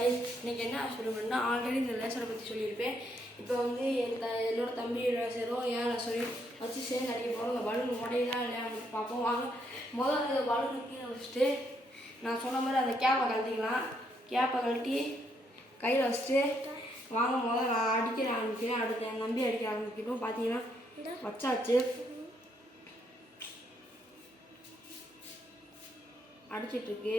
Guys, இன்னைக்கு என்ன சொல்லுவேன்னா ஆல்ரெடி இந்த லேசரை பற்றி சொல்லியிருப்பேன். இப்போ வந்து என்னோட தம்பி லேசரும் ஏன் லேசரையும் வச்சு சேர்ந்து அடிக்க போகிறோம். இந்த பலூன் முடையதான் இல்லையா அப்படின்னு பார்ப்போம். வாங்க, முதல்ல அந்த பலூனை கீழே வச்சுட்டு நான் சொன்ன மாதிரி அந்த கேப்பை கழட்டிக்கலாம். கேப்பை கழட்டி கையில் வச்சுட்டு வாங்க, முதல்ல நான் அடிக்க ஆரம்பிக்கிறேன். அடுத்து என் தம்பி அடிக்க ஆரம்பிக்கட்டும். பார்த்தீங்கன்னா வச்சாச்சு, அடிச்சிட்ருக்கு.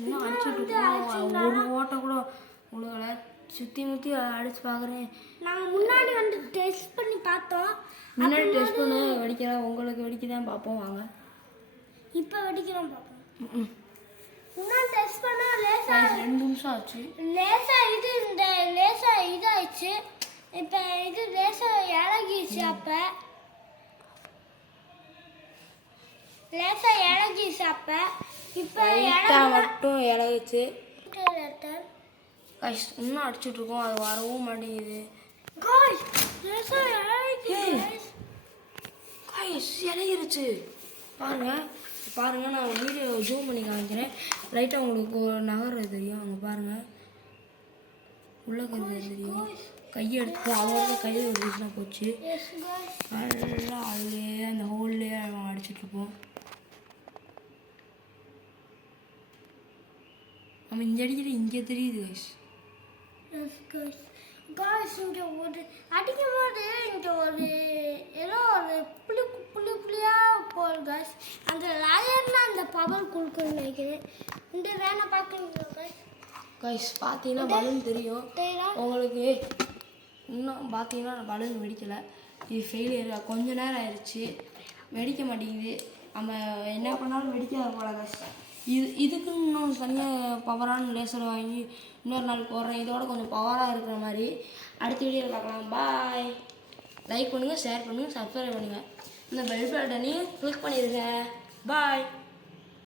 இன்னும் அடிச்சுட்டு இருக்கோம். ஒரு ஓட்டை கூட உழுகலை. சுற்றி முற்றி அடிச்சு பார்க்குறேன். நாங்கள் முன்னாடி வந்து டெஸ்ட் பண்ணி பார்த்தோம். முன்னாடி டெஸ்ட் பண்ண வெடிக்கல, உங்களுக்கு வெடிக்கதான் பார்ப்போம். வாங்க, இப்போ வெடிக்கிறோம் பார்ப்போம். முன்னாடி டெஸ்ட் பண்ண லேசா 2 நிமிஷம் ஆச்சு. லேசா இந்த லேசா இதாயிடுச்சு. இப்போ இது லேசா இறங்கிடுச்சு. அப்போ லேசா இறங்கிடுச்சு. அப்போ இப்போ மட்டும் இறங்கிச்சு. இன்னும் அடிச்சுட்டு இருக்கோம், அது வரவும் மாட்டேங்குது. இறங்கிருச்சு பாருங்க. பாருங்க, நான் வீடியோ ஜூம் பண்ணி காமிக்கிறேன். லைட்டாக உங்களுக்கு ஒரு நகர்றது தெரியும். அங்கே பாருங்க, உள்ள கொஞ்சம் தெரியும். கையை எடுத்துப்போம். அதோட கையில் ஒரு போச்சு. நல்லா அதுலேயே அந்த ஹோல்லையே அடிச்சுட்ருப்போம். நம்ம இங்கே அடிக்கிறது இங்கே தெரியுது கைஸ். இங்கே ஒரு அடிக்கும் போது இங்கே ஒரு ஏதோ ஒரு புள்ளியாக போகுது கைஸ். அந்த லாயர்னா அந்த பவர் கொடுக்குன்னு நினைக்கிறேன். இந்த வேணா பார்க்குறீங்களா கைஸ்? பார்த்தீங்கன்னா பலூன் தெரியும் உங்களுக்கு. இன்னும் பார்த்தீங்கன்னா பலூன் வெடிக்கலை. இது ஃபெயிலியர். கொஞ்ச நேரம் ஆயிடுச்சு, வெடிக்க மாட்டேங்குது. நம்ம என்ன பண்ணாலும் வெடிக்காத போல கைஸ். இதுக்கு இன்னும் தனியாக பவரான லேசர் வாங்கி இன்னொரு நாள் போடுறேன். இதோட கொஞ்சம் பவராக இருக்கிற மாதிரி அடுத்த வீடியோவில் பார்க்கலாம். பாய். லைக் பண்ணுங்கள், ஷேர் பண்ணுங்கள், சப்ஸ்கிரைப் பண்ணுங்கள். இந்த பெல் பட்டனையும் கிளிக் பண்ணிடுங்க. பாய்.